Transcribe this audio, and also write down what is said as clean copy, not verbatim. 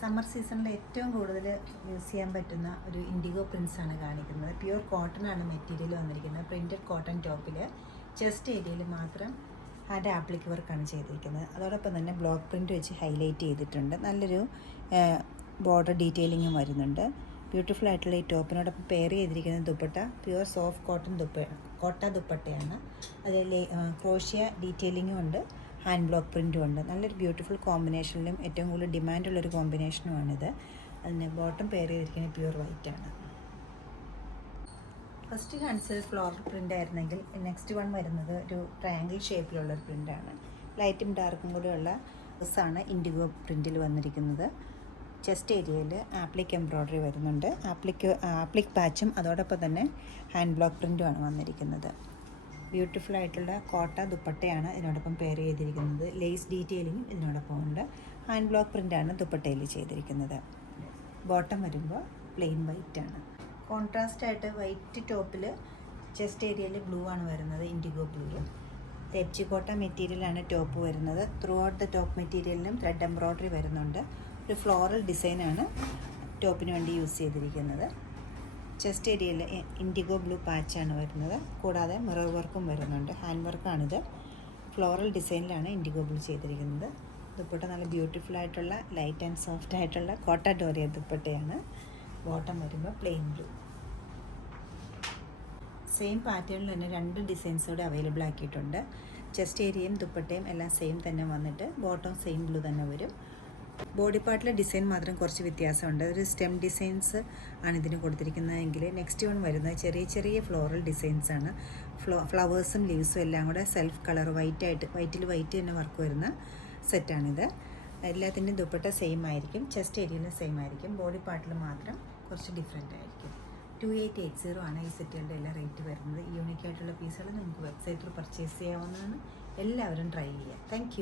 Summer സീസണിൽ ഏറ്റവും കൂടുതൽ യൂസ് ചെയ്യാൻ പറ്റുന്ന ഒരു ഇൻഡിഗോ പ്രിൻസ് ആണ് കാണിക്കുന്നത്. പ്യുവർ കോട്ടൺ ആണ് മെറ്റീരിയൽ വന്നിരിക്കുന്നത്. പ്രിൻറ്റഡ് കോട്ടൺ ടോപ്പിൽ ചെസ്റ്റ് ഏരിയയിൽ മാത്രം ഹാൻഡ് ആപ്ലിക് വർക്കാണ് ചെയ്തിരിക്കുന്നത്. അതോടൊപ്പം തന്നെ ബ്ലോക്ക് പ്രിൻറ്റ് വെച്ച് ഹൈലൈറ്റ് ചെയ്തിട്ടുണ്ട്. നല്ലൊരു ബോർഡർ ഡീറ്റെയിലിങ്ങും വരുന്നുണ്ട്. ബ്യൂട്ടിഫുൾ ആയിട്ടുള്ള ഈ ടോപ്പിനോടൊപ്പം പെയർ ചെയ്തിരിക്കുന്ന ദുപ്പട്ട പ്യുവർ സോഫ്റ്റ് കോട്ടൺ കോട്ട ദുപ്പട്ടയാണ്. അതിൽ ക്രോഷ്യ ഡീറ്റെയിലിങ്ങും ഉണ്ട്, ഹാൻഡ് ബ്ലോക്ക് പ്രിൻറ്റും ഉണ്ട്. നല്ലൊരു ബ്യൂട്ടിഫുൾ കോമ്പിനേഷനിലും ഏറ്റവും കൂടുതൽ ഡിമാൻഡുള്ളൊരു കോമ്പിനേഷനുമാണിത്. അതിന് ബോട്ടം പെയർ ചെയ്തിരിക്കുന്നത് പ്യുവർ വൈറ്റ് ആണ്. ഫസ്റ്റ് കാണിച്ചത് ഫ്ലോറൽ പ്രിൻ്റ് ആയിരുന്നെങ്കിൽ നെക്സ്റ്റ് വൺ വരുന്നത് ഒരു ട്രയാങ്കിൾ ഷേപ്പിലുള്ളൊരു പ്രിൻ്റാണ്. ലൈറ്റും ഡാർക്കും കൂടെയുള്ള ഡ്രസ്സാണ് ഇൻഡിഗോ പ്രിൻറ്റിൽ വന്നിരിക്കുന്നത്. ചെസ്റ്റ് ഏരിയയിൽ ആപ്ലിക് എംബ്രോയ്ഡറി വരുന്നുണ്ട്. ആപ്ലിക് പാച്ചും അതോടൊപ്പം തന്നെ ഹാൻഡ് ബ്ലോക്ക് പ്രിൻറ്റുമാണ് വന്നിരിക്കുന്നത്. ബ്യൂട്ടിഫുൾ ആയിട്ടുള്ള കോട്ട ദുപ്പട്ടയാണ് ഇതിനോടൊപ്പം പെയർ ചെയ്തിരിക്കുന്നത്. ലേസ് ഡീറ്റെയിലിങ്ങും ഇതിനോടൊപ്പം ഉണ്ട്. ഹാൻഡ് ബ്ലോക്ക് പ്രിൻ്റാണ് ദുപ്പട്ടയിൽ ചെയ്തിരിക്കുന്നത്. ബോട്ടം വരുമ്പോൾ പ്ലെയിൻ വൈറ്റ് ആണ്. കോൺട്രാസ്റ്റ് ആയിട്ട് വൈറ്റ് ടോപ്പിൽ ചെസ്റ്റ് ഏരിയയിൽ ബ്ലൂ ആണ് വരുന്നത്, ഇൻഡിഗോ ബ്ലൂ. തെച്ചിക്കോട്ട മെറ്റീരിയലാണ് ടോപ്പ് വരുന്നത്. ത്രൂ ഔട്ട് ദ ടോപ്പ് മെറ്റീരിയലിലും ത്രെഡ് എംബ്രോയ്ഡറി വരുന്നുണ്ട്. ഒരു ഫ്ലോറൽ ഡിസൈനാണ് ടോപ്പിന് വേണ്ടി യൂസ് ചെയ്തിരിക്കുന്നത്. ചെസ്റ്റ് ഏരിയയിൽ ഇൻഡിഗോ ബ്ലൂ പാച്ചാണ് വരുന്നത്. കൂടാതെ മിറർ വർക്കും വരുന്നുണ്ട്. ഹാൻഡ് വർക്കാണിത്. ഫ്ലോറൽ ഡിസൈനിലാണ് ഇൻഡിഗോ ബ്ലൂ ചെയ്തിരിക്കുന്നത്. ദുപ്പട്ട നല്ല ബ്യൂട്ടിഫുൾ ആയിട്ടുള്ള ലൈറ്റ് ആൻഡ് സോഫ്റ്റ് ആയിട്ടുള്ള കോട്ട ഡോറിയ ദുപ്പട്ടയാണ്. ബോട്ടം വരുമ്പോൾ പ്ലെയിൻ ബ്ലൂ. സെയിം പാറ്റേണിൽ തന്നെ രണ്ട് ഡിസൈൻസ് കൂടെ അവൈലബിൾ ആക്കിയിട്ടുണ്ട്. ചെസ്റ്റ് ഏരിയയും ദുപ്പട്ടയും എല്ലാം സെയിം തന്നെ വന്നിട്ട് ബോട്ടം സെയിം ബ്ലൂ തന്നെ വരും. ബോഡി പാർട്ടിലെ ഡിസൈൻ മാത്രം കുറച്ച് വ്യത്യാസമുണ്ട്. ഒരു സ്റ്റെം ഡിസൈൻസ് ആണ് ഇതിന് കൊടുത്തിരിക്കുന്നതെങ്കിൽ നെക്സ്റ്റ് വൺ വരുന്നത് ചെറിയ ചെറിയ ഫ്ലോറൽ ഡിസൈൻസ് ആണ്. ഫ്ലവേഴ്സും ലീവ്സും എല്ലാം കൂടെ സെൽഫ് കളർ വൈറ്റിൽ വൈറ്റ് തന്നെ വർക്ക് വരുന്ന സെറ്റാണിത്. എല്ലാത്തിൻ്റെയും ദുപ്പട്ട സെയിം ആയിരിക്കും. ചെസ്റ്റ് ഏരിയയിലും സെയിം ആയിരിക്കും. ബോഡി പാർട്ടിൽ മാത്രം കുറച്ച് ഡിഫറെൻ്റ് ആയിരിക്കും. 2880 ആണ് ഈ സെറ്റുകളുടെ എല്ലാം റേറ്റ് വരുന്നത്. യൂണിക്കായിട്ടുള്ള പീസുകൾ നിങ്ങൾക്ക് വെബ്സൈറ്റിൽ പർച്ചേസ് ചെയ്യാവുന്നതാണ്. എല്ലാവരും ട്രൈ ചെയ്യുക. താങ്ക്